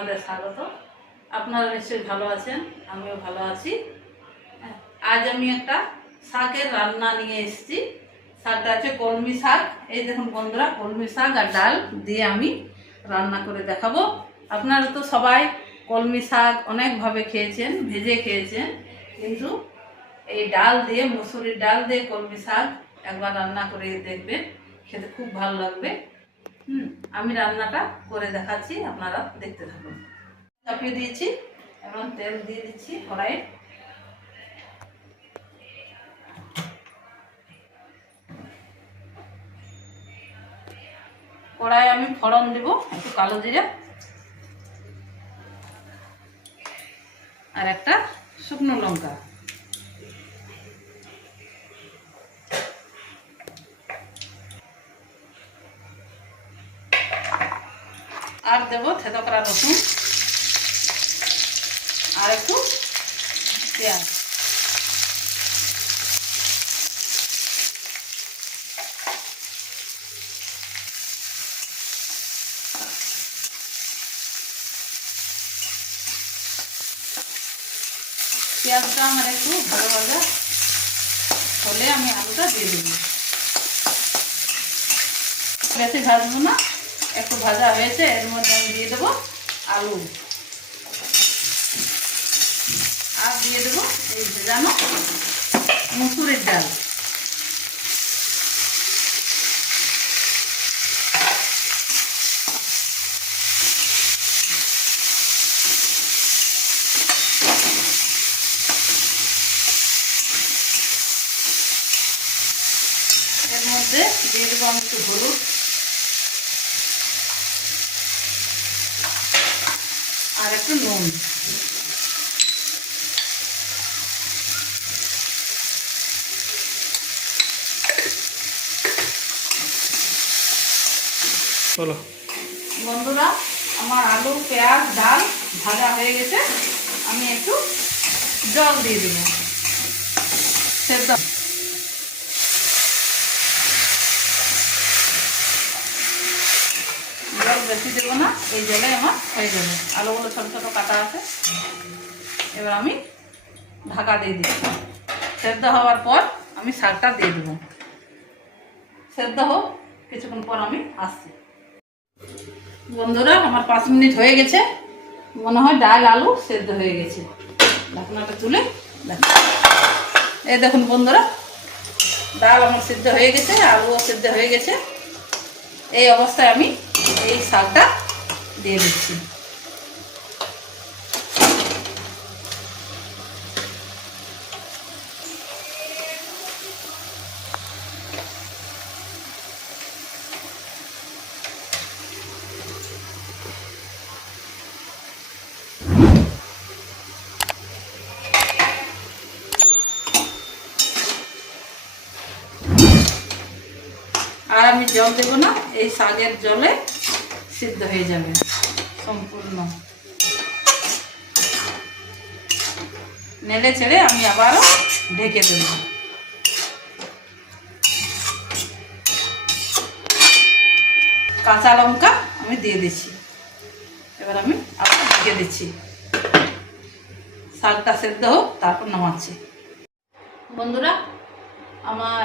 আপনাদের স্বাগত। আপনারা নিশ্চয়ই ভালো আছেন, আমিও ভালো আছি। আজ আমি একটা শাকের রান্না নিয়ে এসেছি। শাকটা আছে কলমি শাক। এই দেখুন বন্ধুরা, কলমি শাক আর ডাল দিয়ে আমি রান্না করে দেখাবো। আপনারা তো সবাই কলমি শাক অনেকভাবে খেয়েছেন, ভেজে খেয়েছেন, কিন্তু এই ডাল দিয়ে, মুসুরির ডাল দিয়ে কলমি শাক একবার রান্না করে দেখবেন, খেতে খুব ভালো লাগবে। আমি রান্নাটা করে দেখাচ্ছি, আপনারা দেখতে থাকুন। চাপিয়ে দিয়েছি, এখন তেল দিয়ে দিচ্ছি কড়াইয়ে। কড়াইয়ে আমি ফোড়ন দেব, একটু কালো জিরা আর একটা শুকনো লঙ্কা। আর দেব থেতো করা রসুন আর একটু পেঁয়াজ। পেঁয়াজটা আমার একটু ভালো ভাজা হলে আমি আলুটা দিয়ে দেব। বেশি ভাজবো না, একটু ভাজা হয়েছে, এর মধ্যে আমি দিয়ে দেবো আলু আর দিয়ে দেবো এই ভেজানো মুসুরির ডাল। এর মধ্যে দিয়ে দেবো আমি একটু হলুদ আর একটু নুন। বলো বন্ধুরা, আমার আলু পেঁয়াজ ডাল ভাজা হয়ে গেছে, আমি একটু জল দিয়ে দেব। সেদ্ধ জল বেশি দেবো না, এই জলে আমার হয়ে যাবে। আলুগুলো ছোটো ছোটো কাটা আছে। এবার আমি ঢাকা দিয়ে দিচ্ছি। সেদ্ধ হওয়ার পর আমি শাকটা দিয়ে দেবো। সেদ্ধ হোক, কিছুক্ষণ পর আমি আসছি। বন্ধুরা, আমার 5 মিনিট হয়ে গেছে, মনে হয় ডাল আলু সেদ্ধ হয়ে গেছে। ঢাকনাটা তুলে দেখুন। এই দেখুন বন্ধুরা, ডাল আমার সেদ্ধ হয়ে গেছে, আলুও সেদ্ধ হয়ে গেছে। এই অবস্থায় আমি এই শাকটা দিয়ে দিচ্ছি। আর আমি জল দেবো না, এই শাকের জলে সিদ্ধ হয়ে যাবে সম্পূর্ণ। নেড়ে ছেড়ে আমি আবারও ঢেকে দেব। কাঁচা লঙ্কা আমি দিয়ে দিচ্ছি। এবার আমি আবার ঢেকে দিচ্ছি, শাকটা সেদ্ধ হোক, তারপর নামাচ্ছি। বন্ধুরা, আমার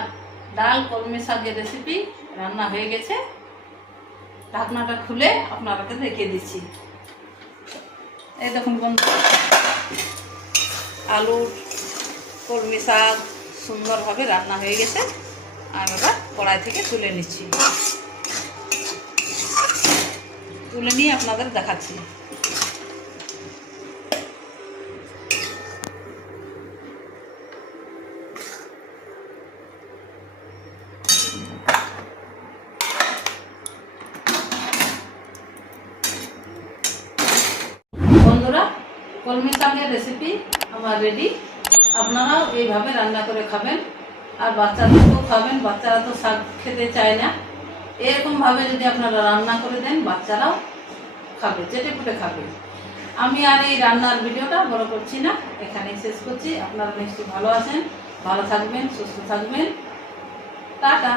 ডাল কলমি শাকের রেসিপি রান্না হয়ে গেছে। ঢাকনাটা খুলে আপনাদেরকে দেখিয়ে দিচ্ছি। এই দেখুন বন্ধুরা, আলু কলমি শাক সুন্দরভাবে রান্না হয়ে গেছে। আমি এবার কড়াই থেকে তুলে নিচ্ছি। তুলে নিয়ে আপনাদের দেখাচ্ছি। বন্ধুরা, কলমি শাকের রেসিপি আমার রেডি। আপনারাও এইভাবে রান্না করে খাবেন, আর বাচ্চাদেরকেও খাবেন। বাচ্চারা তো শাক খেতে চায় না, এরকমভাবে যদি আপনারা রান্না করে দেন, বাচ্চারাও খাবে, চেটে পুটে খাবে। আমি আর এই রান্নার ভিডিওটা বড় করছি না, এখানেই শেষ করছি। আপনারা নিশ্চয়ই ভালো আছেন, ভালো থাকবেন, সুস্থ থাকবেন। টাটা।